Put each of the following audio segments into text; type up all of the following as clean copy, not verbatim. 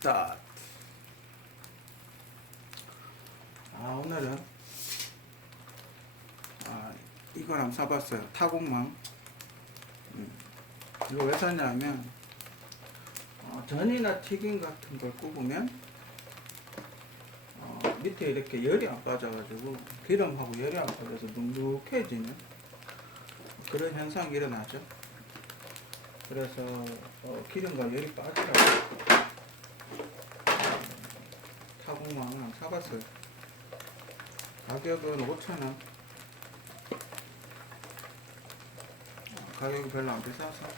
스타트. 오늘은 이걸 한번 사봤어요. 타공망. 이거 왜 샀냐면 전이나 튀김 같은 걸 구우면 밑에 이렇게 열이 안 빠져가지고 기름하고 열이 안 빠져서 눅눅해지는 그런 현상이 일어나죠. 그래서 기름과 열이 빠지라고 타공망을 한번 사봤어요. 가격은 5,000원. 가격이 별로 안 비싸서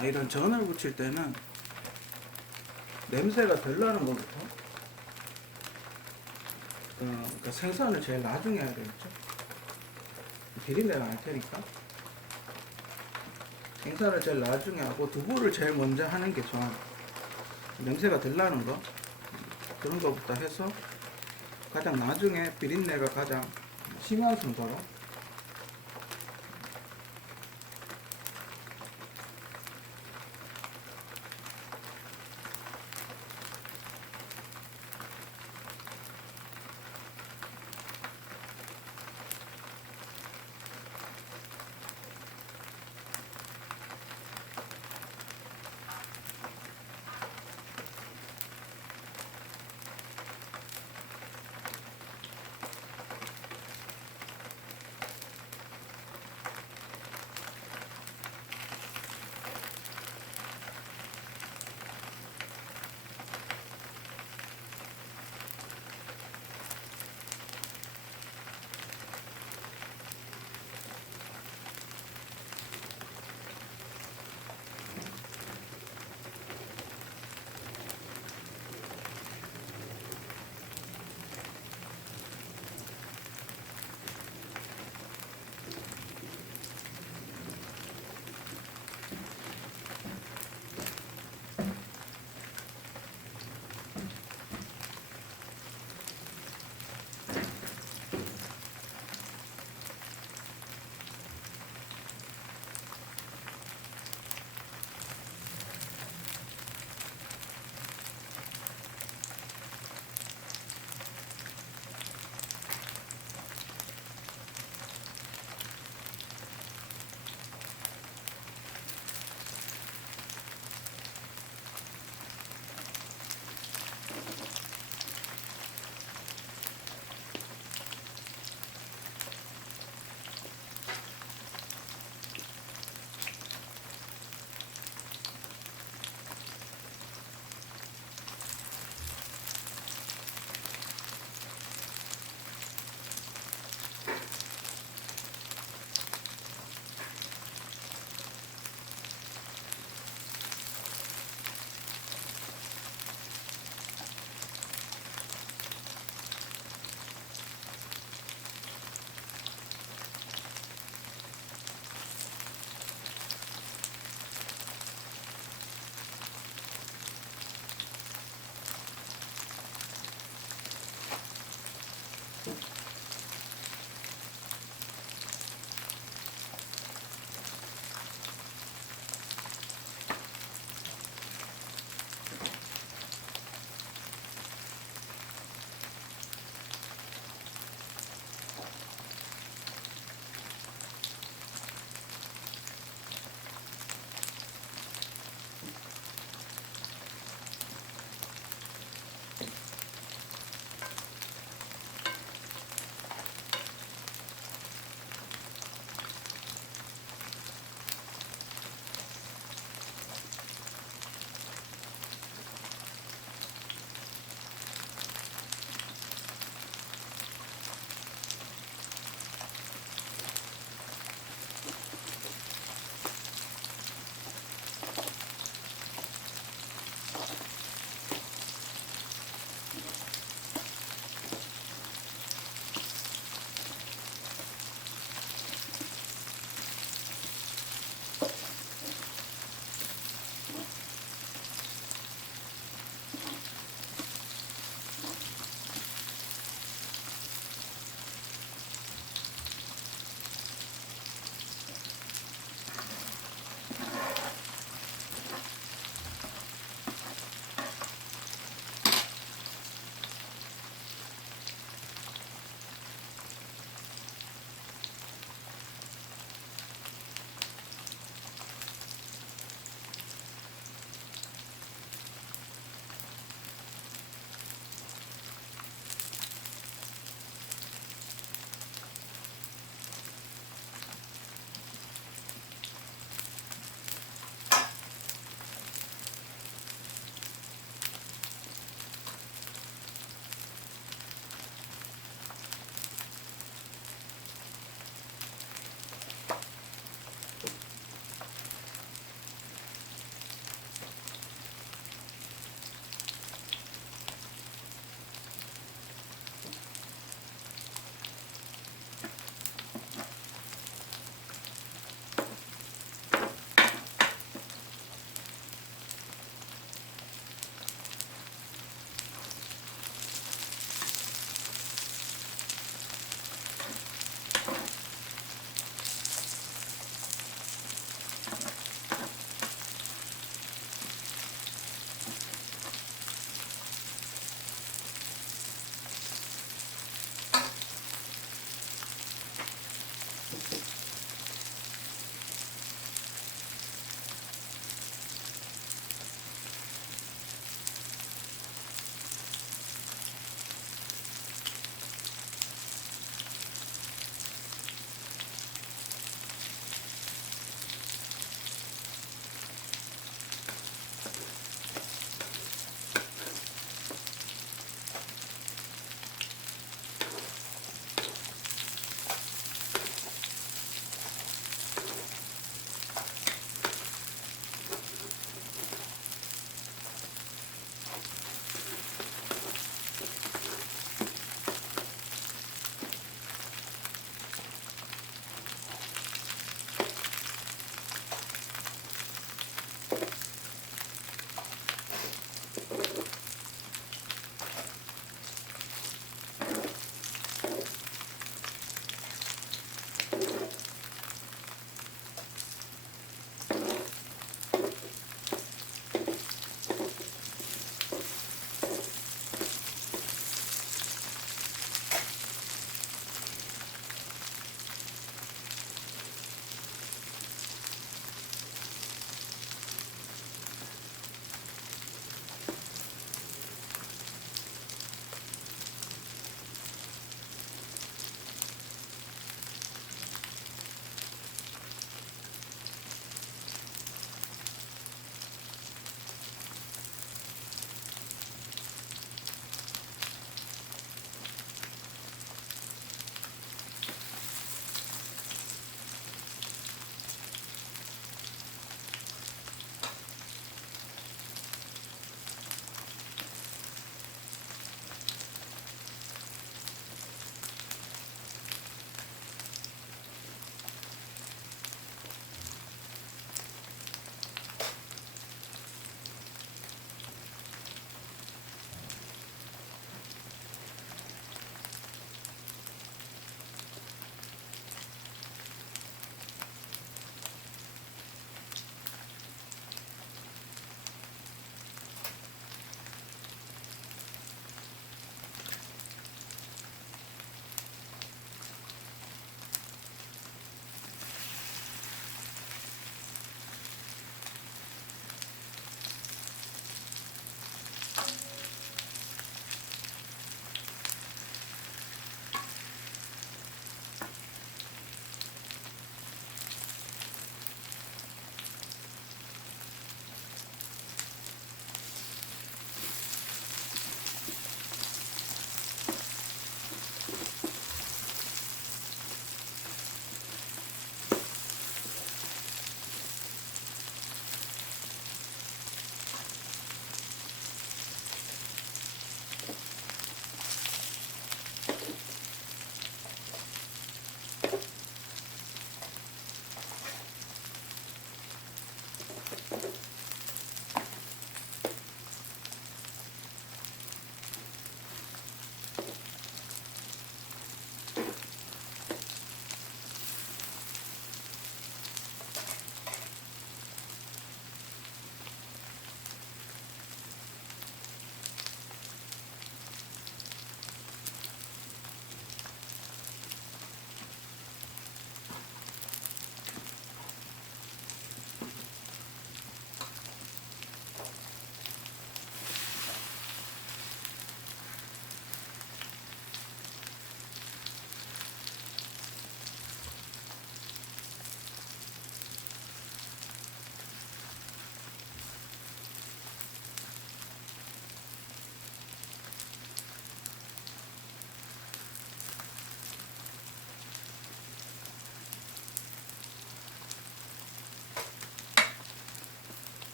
이런 전을 붙일 때는 냄새가 덜 나는 것부터 그러니까 생선을 제일 나중에 해야 되겠죠. 비린내가 날 테니까 생선을 제일 나중에 하고 두부를 제일 먼저 하는 게 좋아요. 냄새가 덜 나는 거 그런 것부터 해서 가장 나중에 비린내가 가장 심한 순서로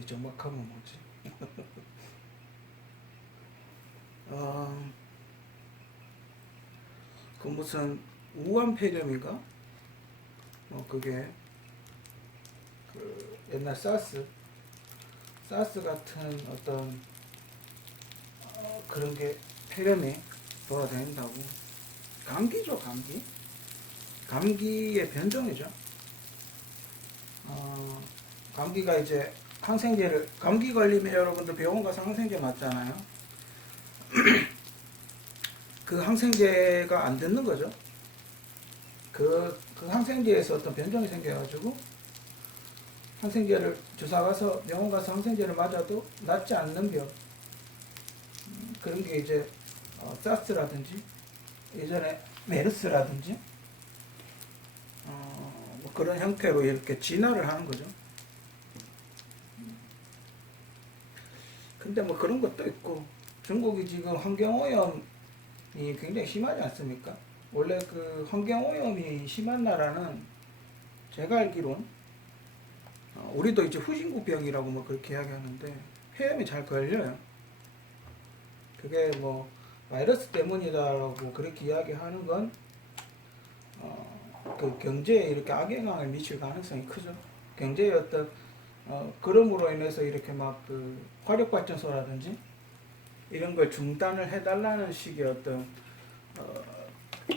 이 정확하면 뭐지? 그 무슨 우한 폐렴인가? 그게 그 옛날 사스 같은 어떤 그런 게 폐렴이 돌아다닌다고. 감기죠, 감기. 감기의 변종이죠. 감기가 이제 항생제를, 감기 걸리면 여러분들 병원 가서 항생제 맞잖아요. 그 항생제가 안 듣는 거죠. 그 항생제에서 어떤 변종이 생겨가지고 항생제를 주사 가서 병원 가서 항생제를 맞아도 낫지 않는 병. 그런 게 이제 사스라든지 예전에 메르스라든지 뭐 그런 형태로 이렇게 진화를 하는 거죠. 근데 뭐 그런 것도 있고, 중국이 지금 환경오염이 굉장히 심하지 않습니까? 원래 그 환경오염이 심한 나라는 제가 알기론 우리도 이제 후진국병이라고 뭐 그렇게 이야기하는데 폐렴이 잘 걸려요. 그게 뭐 바이러스 때문이다라고 그렇게 이야기하는 건 그 경제에 이렇게 악영향을 미칠 가능성이 크죠. 경제의 어떤 그럼으로 인해서 이렇게 막 그 화력발전소라든지 이런 걸 중단을 해달라는 식의 어떤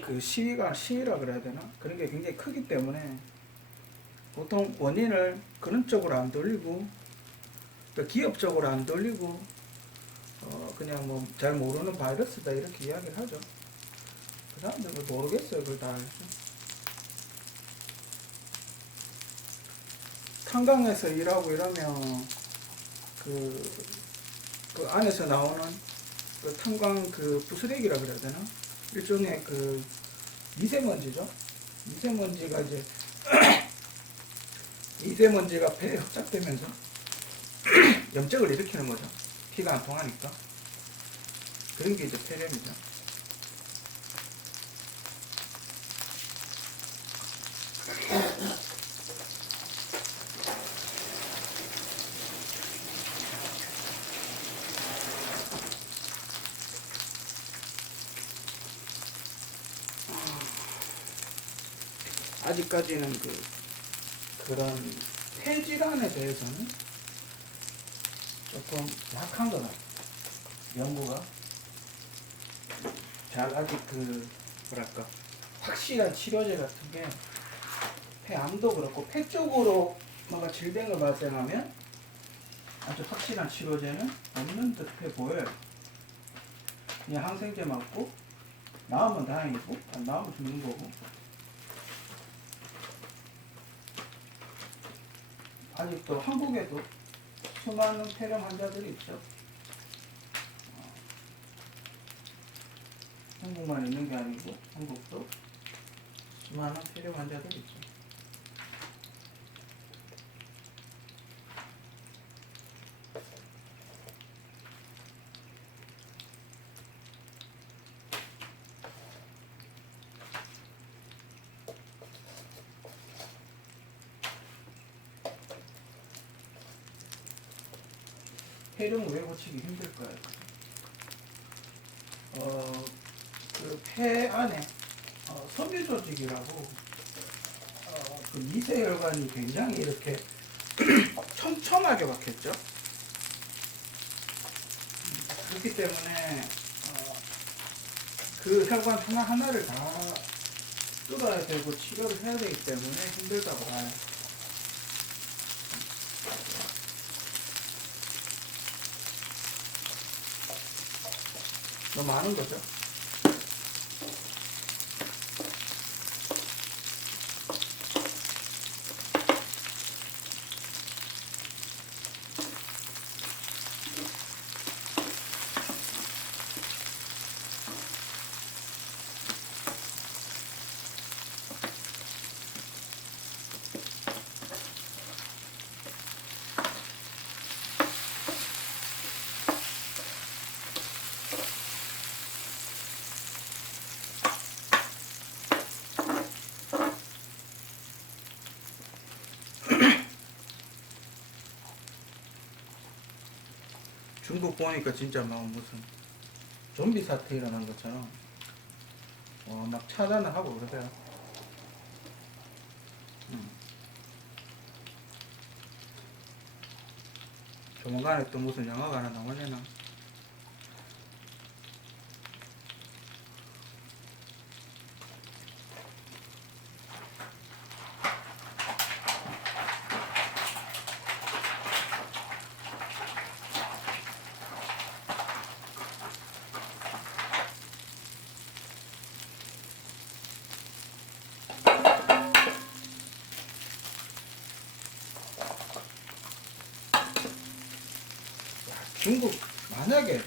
그 시위라 그래야 되나? 그런 게 굉장히 크기 때문에 보통 원인을 그런 쪽으로 안 돌리고 기업적으로 안 돌리고 그냥 뭐 잘 모르는 바이러스다 이렇게 이야기를 하죠. 그 사람들은 모르겠어요. 그걸 다 알죠. 탄광에서 일하고 이러면 그 안에서 나오는 그 탄광 그 부스레기라 그래야 되나? 일종의 그 미세먼지죠. 미세먼지가 이제 미세먼지가 폐에 흡착되면서 염증을 일으키는 거죠. 피가 안 통하니까. 그런 게 이제 폐렴이죠. 아직까지는 그런 폐질환에 대해서는 조금 약한 것 같아요. 연구가 잘 아직 뭐랄까 확실한 치료제 같은 게 폐암도 그렇고 폐 쪽으로 뭔가 질병을 발생하면 아주 확실한 치료제는 없는 듯해 보여요. 그냥 항생제 맞고 나으면 다행이고 안 나으면 죽는 거고. 아직도 한국에도 수많은 폐렴 환자들이 있죠. 한국만 있는 게 아니고 한국도 수많은 폐렴 환자들이 있죠. 폐렴을 왜 고치기 힘들까요? 그 폐 안에 섬유 조직이라고 그 미세혈관이 굉장히 이렇게 촘촘하게 박혔죠. 그렇기 때문에 그 혈관 하나하나를 다 뚫어야 되고 치료를 해야 되기 때문에 힘들다고 봐요. 너무 많은 거죠. 중국 보니까 진짜 막 무슨 좀비 사태 일어난 것처럼 막 차단을 하고 그러세요. 조만간에 또 무슨 영화가 하나 나오려나. 중국, 만약에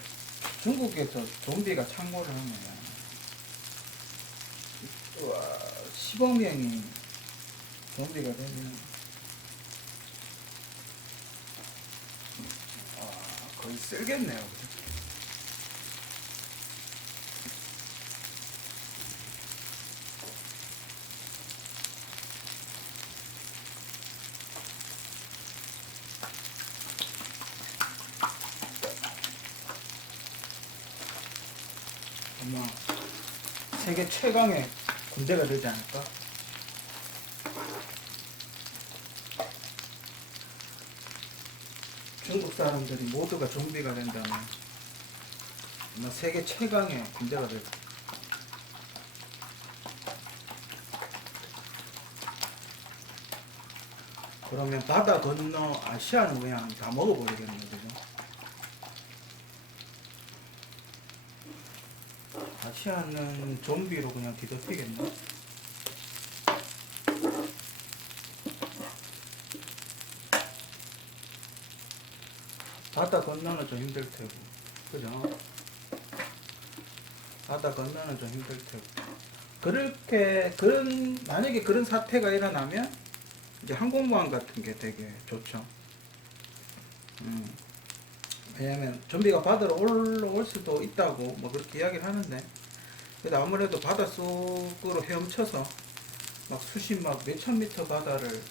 중국에서 좀비가 창궐을 하면, 우와, 10억 명이 좀비가 되면, 거의 쓸겠네요. 그죠? 아마 세계 최강의 군대가 되지 않을까? 중국 사람들이 모두가 좀비가 된다면 아마 세계 최강의 군대가 될 거야. 그러면 바다 건너 아시아는 그냥 다 먹어버리겠네, 그죠? 아시아는 좀비로 그냥 뒤덮이겠네. 바다 건너는 좀 힘들 테고, 그죠? 바다 건너는 좀 힘들 테고. 만약에 그런 사태가 일어나면, 이제 항공모함 같은 게 되게 좋죠. 왜냐면, 좀비가 바다로 올라올 수도 있다고, 뭐, 그렇게 이야기를 하는데, 그래도 아무래도 바닷속으로 헤엄쳐서, 막 몇천 미터 바다를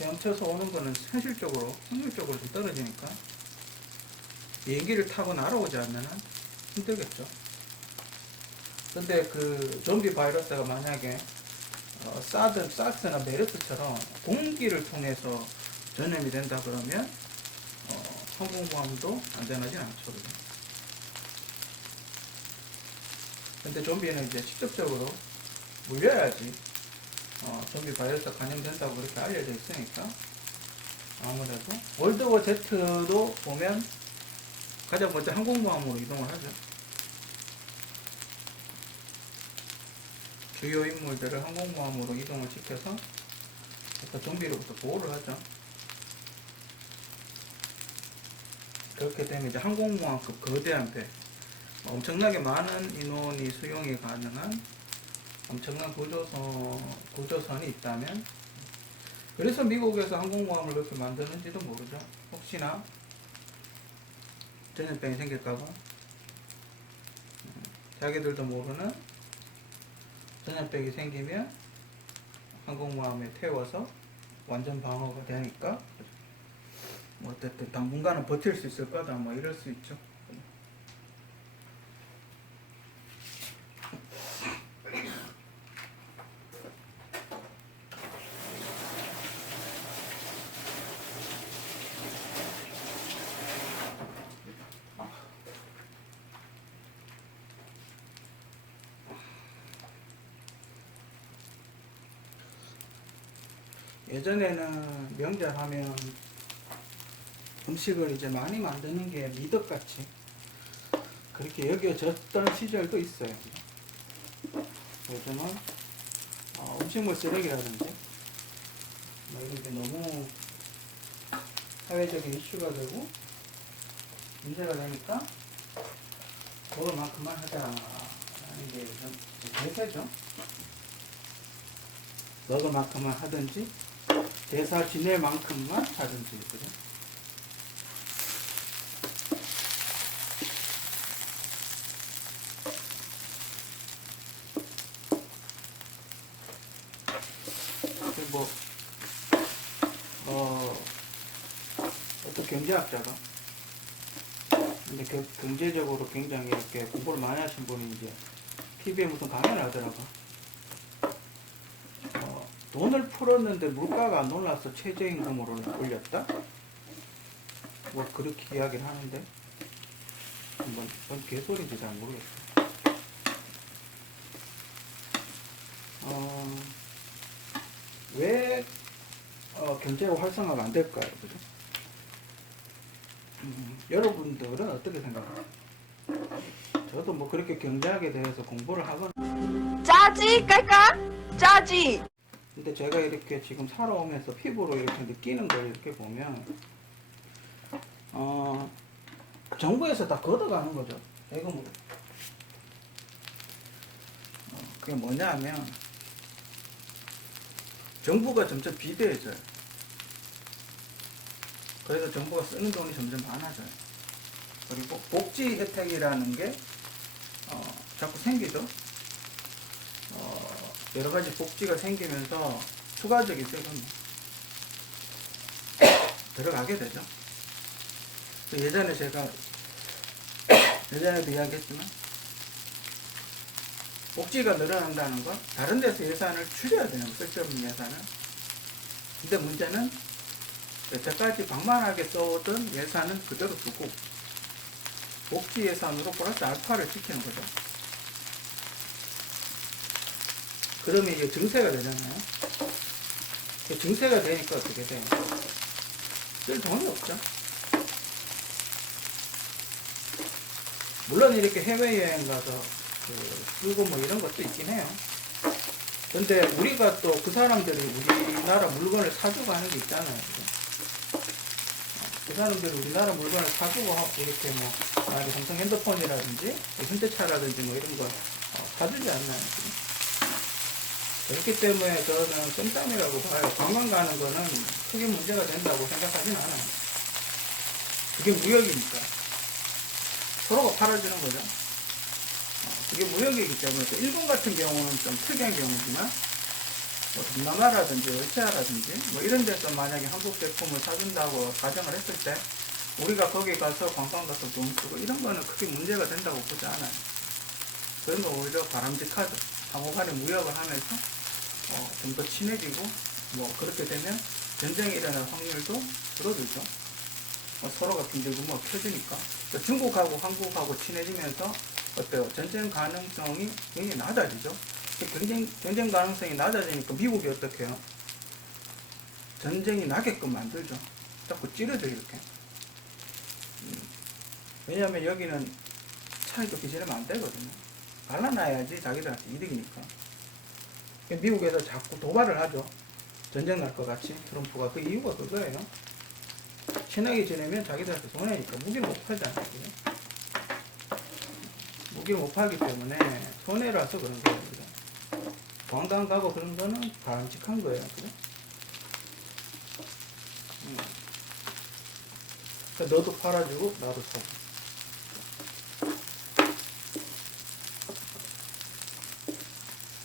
헤엄쳐서 오는 거는 현실적으로, 확률적으로 좀 떨어지니까, 비행기를 타고 날아오지 않으면 힘들겠죠. 근데 그 좀비 바이러스가 만약에 사스나 메르스처럼 공기를 통해서 전염이 된다 그러면 항공모함도 안전하진 않죠. 그죠? 근데 좀비는 이제 직접적으로 물려야지 좀비 바이러스가 감염된다고 그렇게 알려져 있으니까 아무래도 월드워 Z도 보면 가장 먼저 항공모함으로 이동을 하죠. 주요 인물들을 항공모함으로 이동을 시켜서 좀비로부터 보호를 하죠. 그렇게 되면 이제 항공모함급 거대한 배, 엄청나게 많은 인원이 수용이 가능한 엄청난 구조선이 있다면, 그래서 미국에서 항공모함을 그렇게 만드는지도 모르죠. 혹시나 전염병이 생길까봐 자기들도 모르는 전염병이 생기면 항공모함에 태워서 완전 방어가 되니까 뭐 어쨌든 당분간은 버틸 수 있을 거다 뭐 이럴 수 있죠. 예전에는 명절하면 음식을 이제 많이 만드는 게 미덕같이 그렇게 여겨졌던 시절도 있어요. 요즘은 음식물 쓰레기라든지 뭐 이런 게 너무 사회적인 이슈가 되고 문제가 되니까 먹을 만큼만 하자라는 게 요즘 대세죠. 먹을 만큼만 하든지 제사 지낼 만큼만 하든지, 그죠? 뭐 어떤 경제학자가 근데 경제적으로 굉장히 이렇게 공부를 많이 하신 분이 이제 TV에 무슨 강연을 하더라고. 돈을 풀었는데 물가가 안 올라서 최저임금으로 올렸다? 뭐 그렇게 이야기를 하는데 뭔 개소리인지 잘 모르겠어. 왜 경제가 활성화가 안 될까요? 그죠? 여러분들은 어떻게 생각해요? 저도 뭐 그렇게 경제학에 대해서 공부를 하거나 짜지 깔까? 짜지. 근데 제가 이렇게 지금 살아오면서 피부로 이렇게 느끼는 걸 이렇게 보면 정부에서 다 걷어가는 거죠. 세금으로. 그게 뭐냐 하면 정부가 점점 비대해져요. 그래서 정부가 쓰는 돈이 점점 많아져요. 그리고 복지 혜택이라는 게 자꾸 생기죠. 여러 가지 복지가 생기면서 추가적인 세금이 들어가게 되죠. 예전에 제가 예전에도 이야기했지만 복지가 늘어난다는 건 다른 데서 예산을 줄여야 되는 거, 쓸데없는 예산을. 근데 문제는 여태까지 방만하게 써오던 예산은 그대로 두고 복지 예산으로 플러스 알파를 시키는 거죠. 그러면 이게 증세가 되잖아요. 증세가 되니까 어떻게 돼요? 쓸 돈이 없죠. 물론 이렇게 해외여행 가서 쓰고 뭐 이런 것도 있긴 해요. 근데 우리가 또 그 사람들이 우리나라 물건을 사주고 하는 게 있잖아요. 그 사람들이 우리나라 물건을 사주고 이렇게 뭐 만약에 삼성 핸드폰이라든지 현대차라든지 뭐 이런 거 사주지 않나요? 그렇기 때문에 저는 썸땀이라고 봐요. 관광 가는 거는 크게 문제가 된다고 생각하진 않아요. 그게 무역이니까. 서로가 팔아주는 거죠. 그게 무역이기 때문에 일본 같은 경우는 좀 특이한 경우지만 뭐 동남아라든지 러시아라든지 뭐 이런 데서 만약에 한국 제품을 사준다고 가정을 했을 때 우리가 거기 가서 관광 가서 돈 쓰고 이런 거는 크게 문제가 된다고 보지 않아요. 그런 거 오히려 바람직하죠. 상호간에 무역을 하면서 좀 더 친해지고 뭐 그렇게 되면 전쟁이 일어날 확률도 줄어들죠. 서로가 굉장히 뭐 켜지니까 중국하고 한국하고 친해지면서 어때요? 전쟁 가능성이 굉장히 낮아지죠. 경쟁 가능성이 낮아지니까 미국이 어떻게 해요? 전쟁이 나게끔 만들죠. 자꾸 찌르죠 이렇게. 왜냐하면 여기는 차이도 기지르면 안 되거든요. 갈라놔야지 자기들한테 이득이니까. 미국에서 자꾸 도발을 하죠. 전쟁 날 것 같이 트럼프가. 그 이유가 그거예요. 친하게 지내면 자기들한테 손해니까 무기를 못 팔잖아요. 무기를 못 팔기 때문에 손해라서 그런 거예요. 그죠? 관광 가고 그런 거는 바람직한 거예요. 그죠? 그러니까 너도 팔아주고 나도 사고.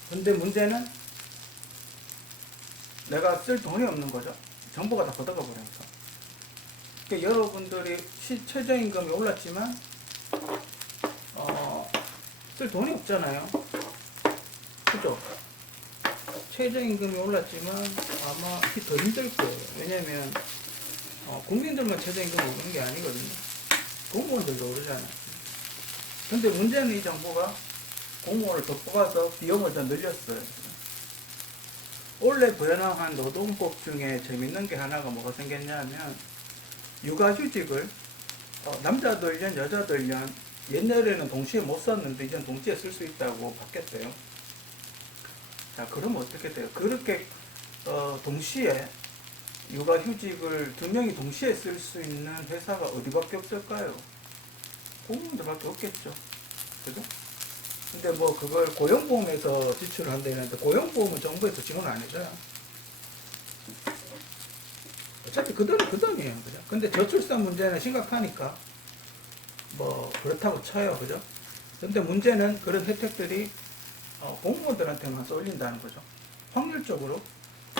근데 문제는 내가 쓸 돈이 없는 거죠. 정부가 다 걷어가 버리니까. 그러니까 여러분들이 최저임금이 올랐지만 쓸 돈이 없잖아요. 그죠? 최저임금이 올랐지만 아마 더 힘들 거예요. 왜냐면 국민들만 최저임금 오르는 게 아니거든요. 공무원들도 오르잖아요. 근데 문제는 이 정부가 공무원을 더 뽑아서 비용을 더 늘렸어요. 원래 부연한 노동법 중에 재밌는 게 하나가 뭐가 생겼냐면 육아휴직을 남자들련 여자들련 옛날에는 동시에 못 썼는데 이젠 동시에 쓸 수 있다고 바뀌었대요. 자, 그러면 어떻게 돼요? 그렇게 동시에 육아휴직을 두 명이 동시에 쓸 수 있는 회사가 어디밖에 없을까요? 공무원들밖에 없겠죠. 그죠? 근데 뭐 그걸 고용보험에서 지출을 한다는데 고용보험은 정부에서 지원 안 해줘요. 어차피 그 돈이 그 돈이에요. 그죠? 근데 저출산 문제는 심각하니까 뭐 그렇다고 쳐요. 그죠? 근데 문제는 그런 혜택들이 공무원들한테만 쏠린다는 거죠. 확률적으로.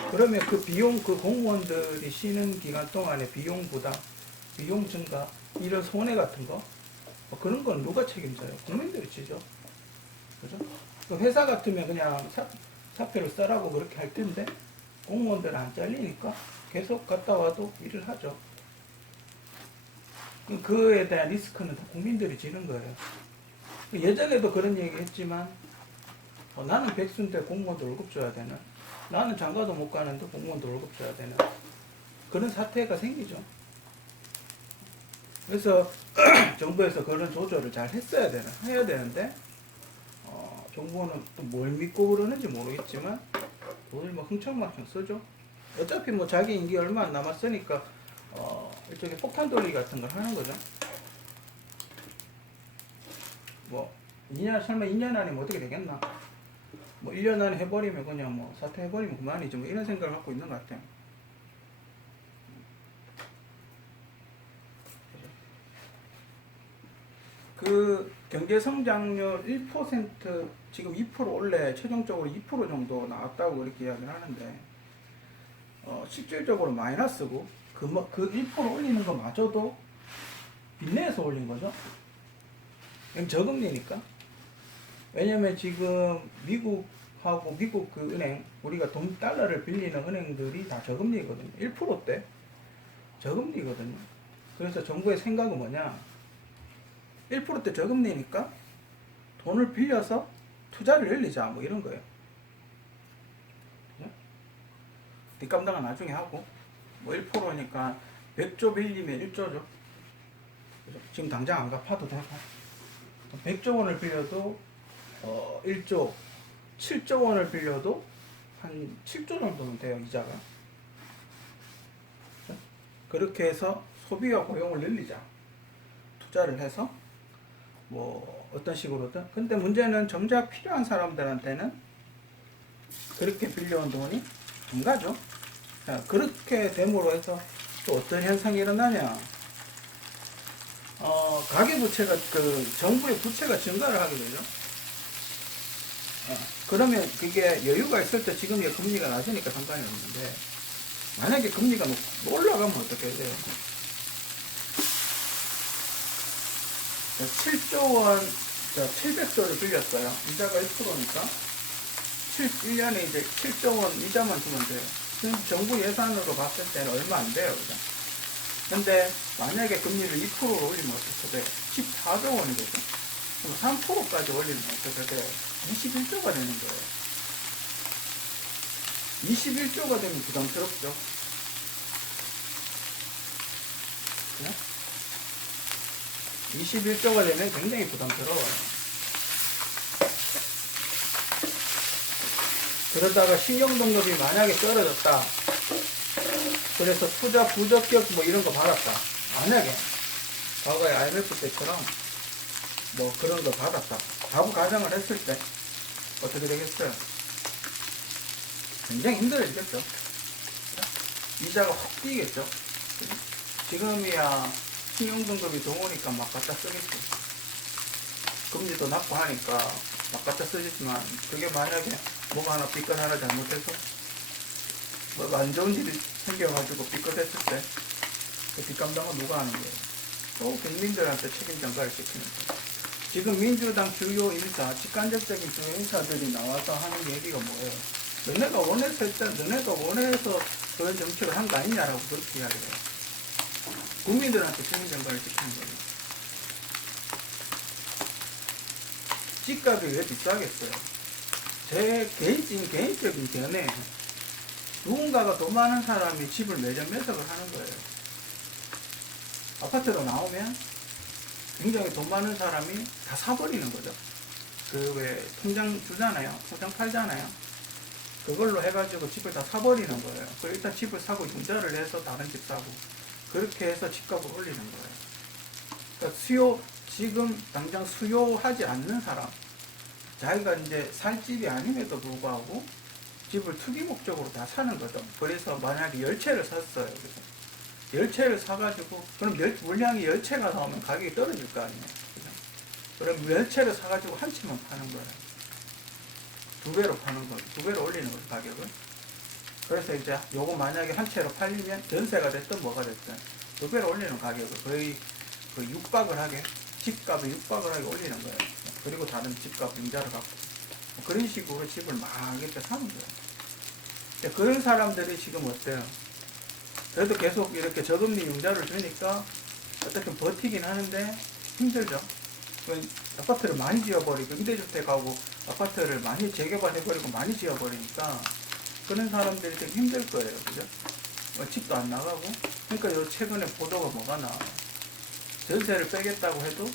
그러면 그 비용, 그 공무원들이 쉬는 기간 동안에 비용 부담, 비용 증가, 이런 손해 같은 거, 그런 건 누가 책임져요? 국민들이 지죠. 그죠? 그 회사 같으면 그냥 사표를 써라고 그렇게 할 텐데 공무원들은 안 잘리니까 계속 갔다 와도 일을 하죠. 그에 대한 리스크는 다 국민들이 지는 거예요. 예전에도 그런 얘기 했지만 나는 백수인데 공무원도 월급 줘야 되나? 나는 장가도 못 가는데 공무원도 월급 줘야 되나? 그런 사태가 생기죠. 그래서 정부에서 그런 조절을 잘 해야 되는데 정부는 또 뭘 믿고 그러는지 모르겠지만 돈을 뭐 흥청망청 쓰죠. 어차피 뭐 자기 임기 얼마 안 남았으니까 일종의 폭탄 돌리기 같은 걸 하는 거죠. 뭐 2년 설마 2년 안에 뭐 어떻게 되겠나? 뭐 1년 안에 해버리면 그냥 뭐 사퇴해버리면 그만이죠. 뭐 이런 생각을 갖고 있는 것 같아요. 그 경제 성장률 1% 지금 2% 원래 최종적으로 2% 정도 나왔다고 그렇게 이야기를 하는데 실질적으로 마이너스고 그 1% 올리는 거마저도 빚내에서 올린 거죠. 저금리니까. 왜냐면 지금 미국하고 미국 그 은행 우리가 달러를 빌리는 은행들이 다 저금리거든요. 1%대 저금리거든요. 그래서 정부의 생각은 뭐냐? 1%대 저금리니까 돈을 빌려서 투자를 늘리자 뭐 이런 거예요. 뒷감당은 나중에 하고 뭐 1%니까 100조 빌리면 1조죠. 지금 당장 안 갚아도 되고 100조 원을 빌려도 1조 7조 원을 빌려도 한 7조 정도는 돼요, 이자가. 그렇게 해서 소비와 고용을 늘리자. 투자를 해서 뭐 어떤 식으로든. 근데 문제는 정작 필요한 사람들한테는 그렇게 빌려온 돈이 안 가죠. 그렇게 됨으로 해서 또 어떤 현상이 일어나냐. 가계부채가 정부의 부채가 증가를 하게 되죠. 그러면 그게 여유가 있을 때 지금의 금리가 낮으니까 상관이 없는데 만약에 금리가 올라가면 어떻게 돼요? 7조 원, 700조를 빌렸어요. 이자가 1%니까 1년에 이제 7조 원 이자만 주면 돼요. 정부 예산으로 봤을 때는 얼마 안 돼요. 그죠? 근데 만약에 금리를 2%로 올리면 어떻게 돼요? 14조 원이 되죠. 그럼 3%까지 올리면 어떻게 돼요? 21조가 되는 거예요. 21조가 되면 부담스럽죠. 네? 21조가 되면 굉장히 부담스러워요. 그러다가 신용등급이 만약에 떨어졌다. 그래서 투자 부적격 뭐 이런 거 받았다. 만약에 과거에 IMF 때처럼 뭐 그런 거 받았다. 바보 가정을 했을 때 어떻게 되겠어요? 굉장히 힘들어지겠죠. 이자가 확 뛰겠죠. 지금이야 신용등급이 좋으니까 막 갖다 쓰겠지. 금리도 낮고 하니까 막 갖다 쓰겠지만 그게 만약에 뭐가 하나 삐끗 하나 잘못해서 뭐 안 좋은 일이 생겨가지고 삐끗했을 때 그 뒷감당은 누가 하는 거예요? 또 국민들한테 책임 전가를 시키는 거예요. 지금 민주당 주요 인사, 직간접적인 주요 인사들이 나와서 하는 얘기가 뭐예요? 너네가 원해서 그런 정책을 한 거 아니냐라고 그렇게 이야기해요. 국민들한테 책임 전가를 시키는 거예요. 집값이 왜 비싸겠어요? 제 개인적인 견해, 누군가가 돈 많은 사람이 집을 매점매석을 하는 거예요. 아파트로 나오면 굉장히 돈 많은 사람이 다 사버리는 거죠. 그 왜 통장 주잖아요. 통장 팔잖아요. 그걸로 해가지고 집을 다 사버리는 거예요. 그 일단 집을 사고 융자를 해서 다른 집 사고 그렇게 해서 집값을 올리는 거예요. 그러니까 지금 당장 수요하지 않는 사람, 자기가 이제 살 집이 아님에도 불구하고 집을 투기 목적으로 다 사는 거죠. 그래서 만약에 10채를 샀어요. 그래서 10채를 사가지고, 그럼 물량이 10채가 나오면 가격이 떨어질 거 아니에요. 그죠? 그럼 10채를 사가지고 한 채만 파는 거예요. 2배로 파는 거예요. 2배로 올리는 거예요, 가격을. 그래서 이제 요거 만약에 한 채로 팔리면 전세가 됐든 뭐가 됐든 2배로 올리는 가격을 거의 육박을 하게 집값에 육박을 하게 올리는 거예요. 그리고 다른 집값 융자를 갖고 그런 식으로 집을 막 이렇게 사는 거예요. 근데 그런 사람들이 지금 어때요? 그래도 계속 이렇게 저금리 융자를 주니까 어떻게 버티긴 하는데 힘들죠. 아파트를 많이 지어버리고 임대주택하고 아파트를 많이 재개발해버리고 많이 지어버리니까 그런 사람들이 되게 힘들 거예요. 그죠? 집도 안 나가고. 그러니까 요 최근에 보도가 뭐가 나와요. 전세를 빼겠다고 해도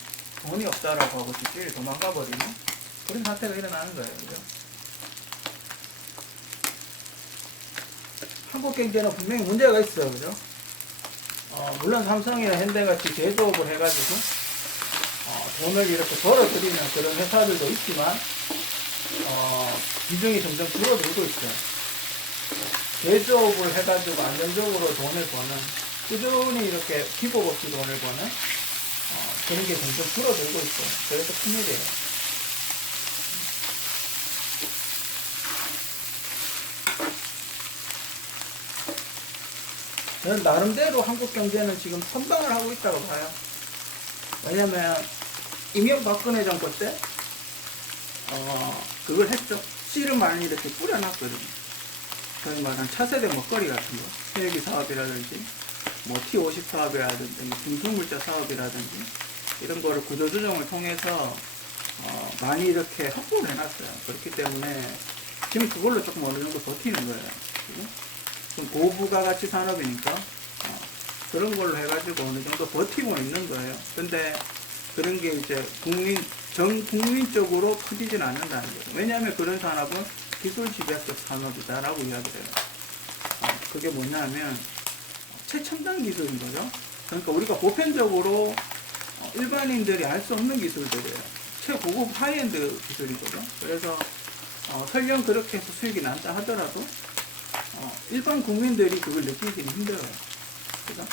돈이 없다라고 하고 집주인이 도망가 버리는 그런 사태가 일어나는 거예요. 그죠? 한국 경제는 분명히 문제가 있어요. 그죠? 물론 삼성이나 현대같이 제조업을 해가지고 돈을 이렇게 벌어들이는 그런 회사들도 있지만 비중이 점점 줄어들고 있어요. 제조업을 해가지고 안정적으로 돈을 버는, 꾸준히 이렇게 기복 없이 돈을 버는 그런 게 점점 줄어들고 있어요. 그래서 큰일이에요. 저는 나름대로 한국 경제는 지금 선방을 하고 있다고 봐요. 왜냐면 이명박근혜 정권 때 그걸 했죠. 씨를 많이 이렇게 뿌려놨거든요. 저희 말하는 차세대 먹거리 같은 거, 헬기 사업이라든지 뭐 T50 사업이라든지 중수물자 사업이라든지 이런 거를 구조조정을 통해서 많이 이렇게 확보를 해놨어요. 그렇기 때문에 지금 그걸로 조금 어느 정도 버티는 거예요. 좀 고부가가치 산업이니까 그런 걸로 해가지고 어느 정도 버티고 있는 거예요. 근데 그런 게 이제 전 국민적으로 퍼지진 않는다는 거예요. 왜냐하면 그런 산업은 기술 집약적 산업이다라고 이야기를 해요. 그게 뭐냐면 최첨단 기술인 거죠. 그러니까 우리가 보편적으로 일반인들이 알 수 없는 기술들이에요. 최고급 하이엔드 기술이거든요. 그래서 설령 그렇게 해서 수익이 난다 하더라도 일반 국민들이 그걸 느끼기는 힘들어요. 그죠?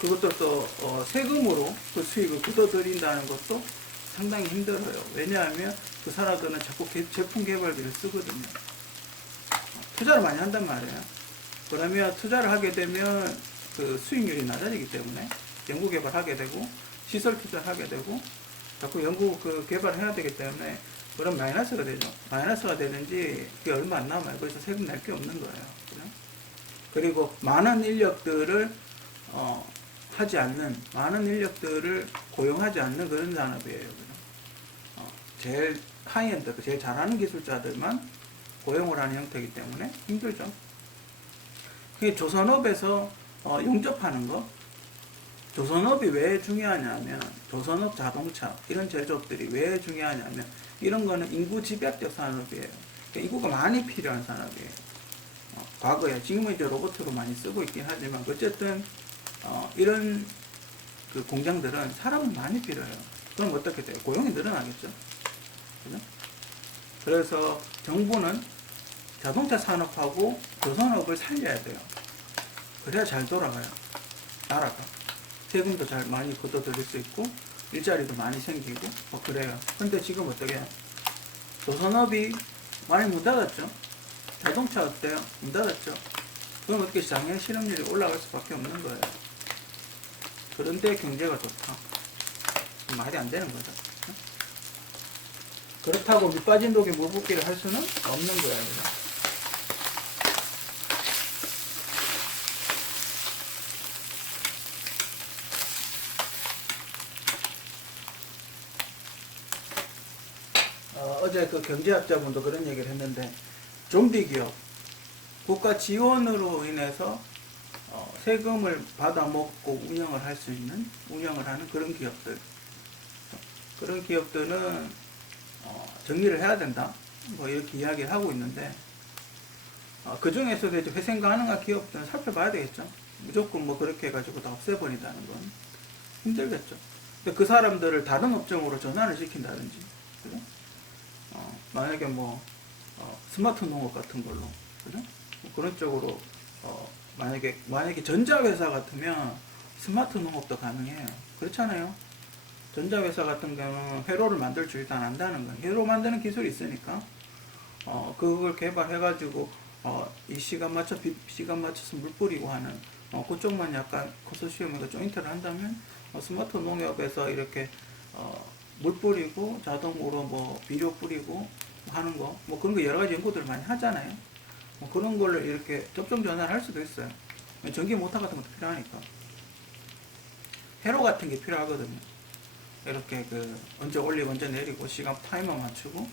그것도 또 세금으로 그 수익을 굳어들인다는 것도 상당히 힘들어요. 왜냐하면 그 사람들은 자꾸 제품 개발비를 쓰거든요. 투자를 많이 한단 말이에요. 그러면 투자를 하게 되면 그 수익률이 낮아지기 때문에 연구 개발하게 되고 시설 투자하게 되고 자꾸 연구 그 개발해야 되기 때문에 그런 마이너스가 되죠. 마이너스가 되는지 그게 얼마 안 남아요. 그래서 세금 낼 게 없는 거예요. 그죠? 그리고 많은 인력들을 하지 않는, 많은 인력들을 고용하지 않는 그런 산업이에요. 그죠? 제일 하이엔드, 제일 잘하는 기술자들만 고용을 하는 형태이기 때문에 힘들죠. 그게 조선업에서 용접하는 거, 조선업이 왜 중요하냐면, 조선업 자동차, 이런 제조업들이 왜 중요하냐면, 이런 거는 인구 집약적 산업이에요. 그러니까 인구가 많이 필요한 산업이에요. 과거에, 지금은 이제 로봇으로 많이 쓰고 있긴 하지만, 어쨌든, 이런 그 공장들은 사람은 많이 필요해요. 그럼 어떻게 돼요? 고용이 늘어나겠죠. 그죠? 그래서 정부는 자동차 산업하고 조선업을 살려야 돼요. 그래야 잘 돌아가요. 나라가. 세금도 잘 많이 걷어들일 수 있고, 일자리도 많이 생기고, 그래요. 근데 지금 어떻게 해요? 조선업이 많이 문 닫았죠? 자동차 어때요? 문 닫았죠? 그럼 어떻게 장애 실업률이 올라갈 수밖에 없는 거예요. 그런데 경제가 좋다. 말이 안 되는 거죠. 그렇다고 밑빠진 독에 물 붓기를 할 수는 없는 거예요. 어제 그 경제학자분도 그런 얘기를 했는데, 좀비 기업, 국가 지원으로 인해서 세금을 받아먹고 운영을 할 수 있는, 운영을 하는 그런 기업들, 그런 기업들은 정리를 해야 된다, 뭐 이렇게 이야기를 하고 있는데, 그 중에서도 이제 회생 가능한 기업들은 살펴봐야 되겠죠. 무조건 뭐 그렇게 해가지고 다 없애버린다는 건 힘들겠죠. 근데 그 사람들을 다른 업종으로 전환을 시킨다든지, 그죠? 만약에 뭐 스마트 농업 같은 걸로, 그죠? 뭐 그런 쪽으로 만약에 전자회사 같으면 스마트 농업도 가능해요. 그렇잖아요. 전자회사 같은 경우는 회로를 만들 줄 일단 안다는 거예요. 회로 만드는 기술이 있으니까 그걸 개발해가지고 이 시간 맞춰서 물 뿌리고 하는 그쪽만 약간 컨소시엄이가 조인트를 한다면 스마트 농업에서 이렇게 물 뿌리고 자동으로 뭐 비료 뿌리고 하는 거 뭐 그런 거 여러 가지 연구들 많이 하잖아요. 뭐 그런 걸로 이렇게 접종 전환할 수도 있어요. 전기 모터 같은 것도 필요하니까. 회로 같은 게 필요하거든요. 이렇게 그 언제 올리고 언제 내리고 시간 타이머 맞추고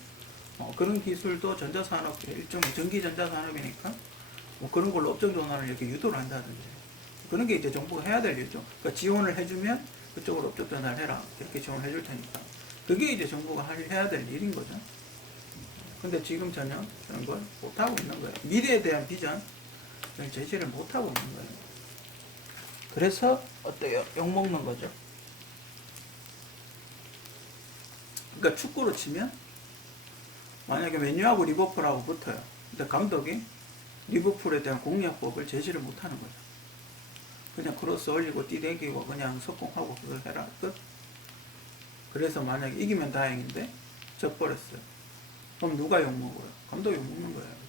그런 기술도 전자산업 일종의 전기 전자산업이니까 뭐 그런 걸로 업종 전환을 이렇게 유도를 한다든지 그런 게 이제 정부가 해야 될 일이죠. 그러니까 지원을 해주면 그쪽으로 업종 전환을 해라 이렇게 지원을 해줄 테니까 그게 이제 정부가 해야 될 일인 거죠. 근데 지금 전혀 그런 걸 못하고 있는 거예요. 미래에 대한 비전 제시를 못하고 있는 거예요. 그래서 어때요? 욕먹는 거죠. 그러니까 축구로 치면 만약에 맨유하고 리버풀하고 붙어요. 근데 감독이 리버풀에 대한 공략법을 제시를 못하는 거죠. 그냥 크로스 올리고 뛰대기고 그냥 속공하고 그걸 해라 끝. 그래서 만약에 이기면 다행인데 져버렸어요. 그럼 누가 욕먹어요? 감독이 욕먹는 거예요.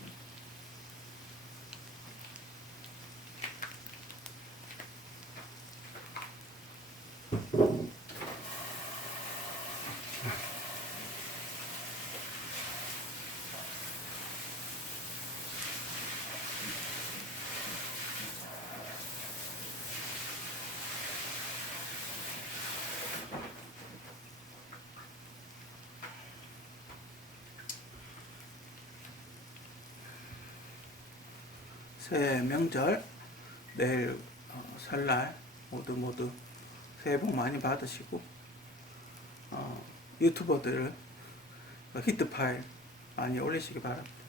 새해 명절 내일 설날 모두 새해 복 많이 받으시고 유튜버들 히트 파일 많이 올리시기 바랍니다.